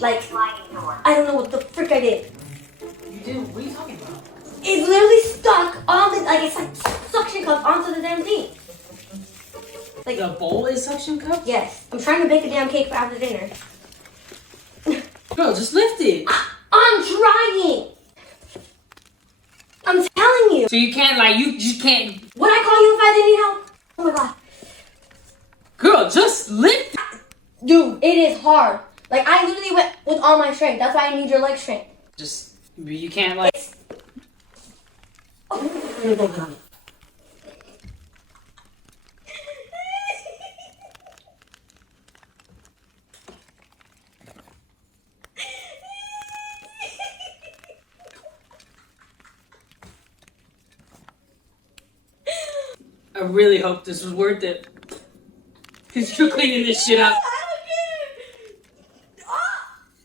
Like, I don't know what the frick I did. You did? What are you talking about? It's literally stuck on the, like, it's like suction cup onto the damn thing. Like, The bowl is suction cup? yes. I'm trying to bake a damn cake for after dinner. Girl, just lift it. I'm trying. I'm telling you. So you can't, like, you just can't. Would I call you if I didn't need help? Oh my god. Girl, just lift it. Dude, it is hard. Like, I literally went with all my strength. That's why I need your leg strength. Just, you can't, like. I really hope this was worth it. Because you're cleaning this shit up.